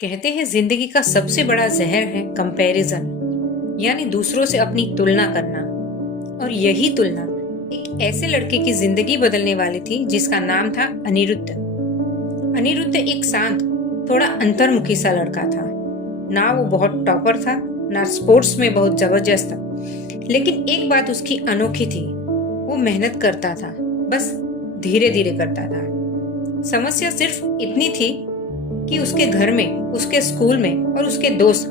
कहते हैं जिंदगी का सबसे बड़ा जहर है कंपैरिजन, यानी दूसरों से अपनी तुलना करना। और यही तुलना एक ऐसे लड़के की जिंदगी बदलने वाली थी जिसका नाम था अनिरुद्ध। अनिरुद्ध एक शांत, थोड़ा अंतर्मुखी सा लड़का था। ना वो बहुत टॉपर था, ना स्पोर्ट्स में बहुत जबरदस्त था, लेकिन एक बात उसकी अनोखी थी। वो मेहनत करता था, बस धीरे धीरे करता था। समस्या सिर्फ इतनी थी कि उसके घर में, उसके स्कूल में और उसके दोस्त,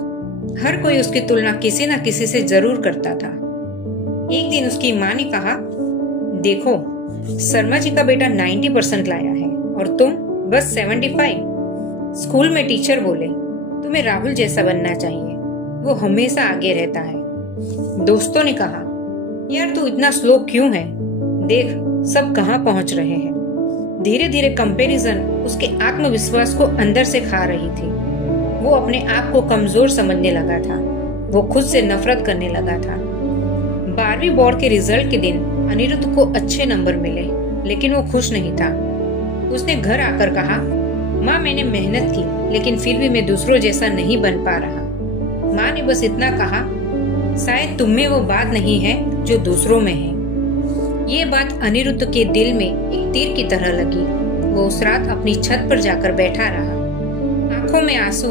हर कोई उसकी तुलना किसी न किसी से जरूर करता था। एक दिन उसकी माँ ने कहा, देखो, शर्मा जी का बेटा 90% लाया है और तुम बस 75। स्कूल में टीचर बोले, तुम्हें राहुल जैसा बनना चाहिए, वो हमेशा आगे रहता है। दोस्तों ने कहा, यार तू इतना स्लो क्यों है, देख सब कहाँ पहुंच रहे हैं। धीरे धीरे कंपैरिजन उसके आत्मविश्वास को अंदर से खा रही थी। वो अपने आप को कमजोर समझने लगा था। वो खुद से नफरत करने लगा था। 12वीं बोर्ड के रिजल्ट के दिन अनिरुद्ध को अच्छे नंबर मिले, लेकिन वो खुश नहीं था। उसने घर आकर कहा, माँ मैंने मेहनत की, लेकिन फिर भी मैं दूसरों जैसा नहीं बन पा रहा। माँ ने बस इतना कहा, शायद तुम में वो बात नहीं है जो दूसरों में है। ये बात अनिरुद्ध के दिल में एक तीर की तरह लगी। वो उस रात अपनी छत पर जाकर बैठा रहा, आंखों में आंसू,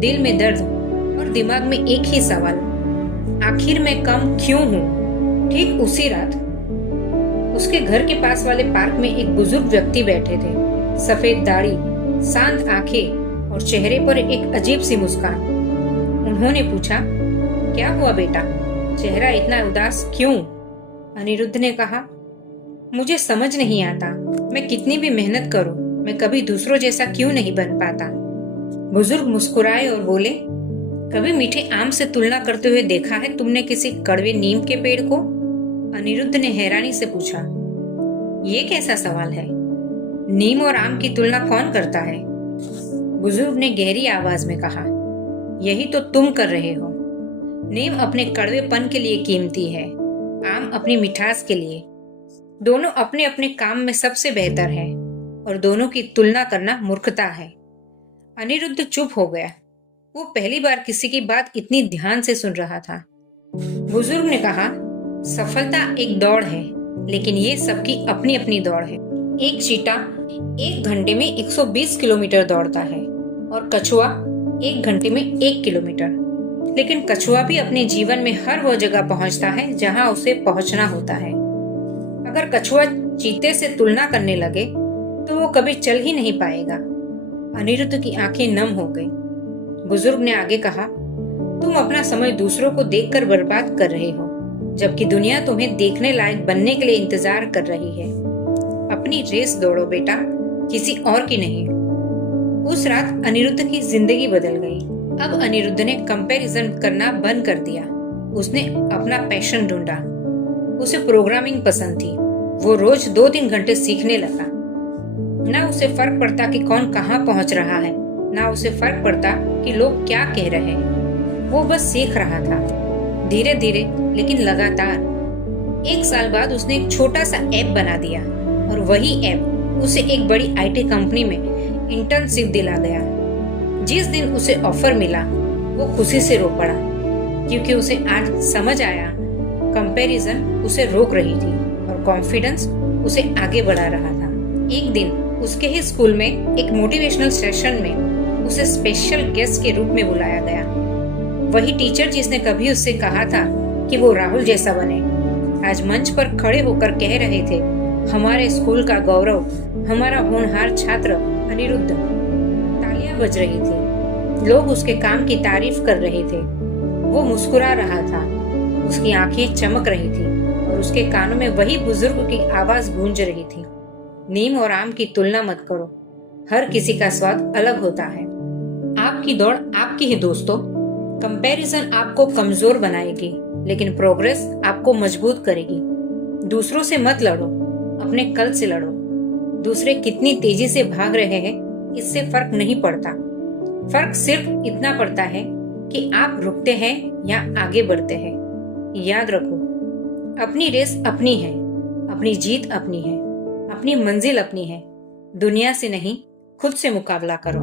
दिल में दर्द और दिमाग में एक ही सवाल, आखिर मैं कम क्यों हूँ। ठीक उसी रात उसके घर के पास वाले पार्क में एक बुजुर्ग व्यक्ति बैठे थे। सफेद दाढ़ी, शांत आंखें और चेहरे पर एक अजीब सी मुस्कान। उन्होंने पूछा, क्या हुआ बेटा, चेहरा इतना उदास क्यों? अनिरुद्ध ने कहा, मुझे समझ नहीं आता, मैं कितनी भी मेहनत करूं, मैं कभी दूसरों जैसा क्यों नहीं बन पाता। बुजुर्ग मुस्कुराए और बोले, कभी मीठे आम से तुलना करते हुए देखा है तुमने किसी कड़वे नीम के पेड़ को? अनिरुद्ध ने हैरानी से पूछा, ये कैसा सवाल है? नीम और आम की तुलना कौन करता है? बुजुर्ग ने गहरी आवाज में कहा, यही तो तुम कर रहे हो। नीम अपने कड़वेपन के लिए कीमती है, आम अपनी मिठास के लिए। दोनों अपने अपने काम में सबसे बेहतर है और दोनों की तुलना करना मूर्खता है। अनिरुद्ध चुप हो गया। वो पहली बार किसी की बात इतनी ध्यान से सुन रहा था। बुजुर्ग ने कहा, सफलता एक दौड़ है, लेकिन ये सबकी अपनी अपनी दौड़ है। एक चीता 1 घंटे में 120 किलोमीटर दौड़ता है और कछुआ 1 घंटे में 1 किलोमीटर। लेकिन कछुआ भी अपने जीवन में हर वो जगह पहुंचता है जहां उसे पहुंचना होता है। अगर कछुआ चीते से तुलना करने लगे तो वो कभी चल ही नहीं पाएगा। अनिरुद्ध की आंखें नम हो गई। बुजुर्ग ने आगे कहा, तुम अपना समय दूसरों को देखकर बर्बाद कर रहे हो, जबकि दुनिया तुम्हें देखने लायक बनने के लिए इंतजार कर रही है। अपनी रेस दौड़ो बेटा, किसी और की नहीं। उस रात अनिरुद्ध की जिंदगी बदल गई। अब अनिरुद्ध ने कंपैरिजन करना बंद कर दिया। उसने अपना पैशन ढूंढा। उसे प्रोग्रामिंग पसंद थी। वो रोज 2-3 घंटे सीखने लगा। ना उसे फर्क पड़ता कि कौन कहाँ पहुंच रहा है, ना उसे फर्क पड़ता कि लोग क्या कह रहे हैं। वो बस सीख रहा था, धीरे धीरे लेकिन लगातार। 1 साल बाद उसने एक छोटा सा ऐप बना दिया और वही ऐप उसे एक बड़ी आईटी कंपनी में इंटर्नशिप दिला गया। जिस दिन उसे ऑफर मिला वो खुशी से रो पड़ा, क्योंकि उसे आज समझ आया कंपैरिजन उसे रोक रही थी और कॉन्फिडेंस उसे आगे बढ़ा रहा था। एक दिन उसके ही स्कूल में एक मोटिवेशनल सेशन में उसे स्पेशल गेस्ट के रूप में बुलाया गया। वही टीचर जिसने कभी उससे कहा था कि वो राहुल जैसा बने, आज मंच पर खड़े होकर कह रहे थे, हमारे स्कूल का गौरव, हमारा होनहार छात्र अनिरुद्ध। तालियां बज रही थी, लोग उसके काम की तारीफ कर रहे थे। वो मुस्कुरा रहा था, उसकी आंखें चमक रही थी और उसके कानों में वही बुजुर्ग की आवाज गूंज रही थी, नीम और आम की तुलना मत करो, हर किसी का स्वाद अलग होता है। आपकी दौड़ आपकी ही दोस्तों। कंपैरिजन आपको कमजोर बनाएगी, लेकिन प्रोग्रेस आपको मजबूत करेगी। दूसरों से मत लड़ो, अपने कल से लड़ो। दूसरे कितनी तेजी से भाग रहे हैं इससे फर्क नहीं पड़ता। फर्क सिर्फ इतना पड़ता है कि आप रुकते हैं या आगे बढ़ते हैं। याद रखो, अपनी रेस अपनी है, अपनी जीत अपनी है, अपनी मंजिल अपनी है। दुनिया से नहीं, खुद से मुकाबला करो।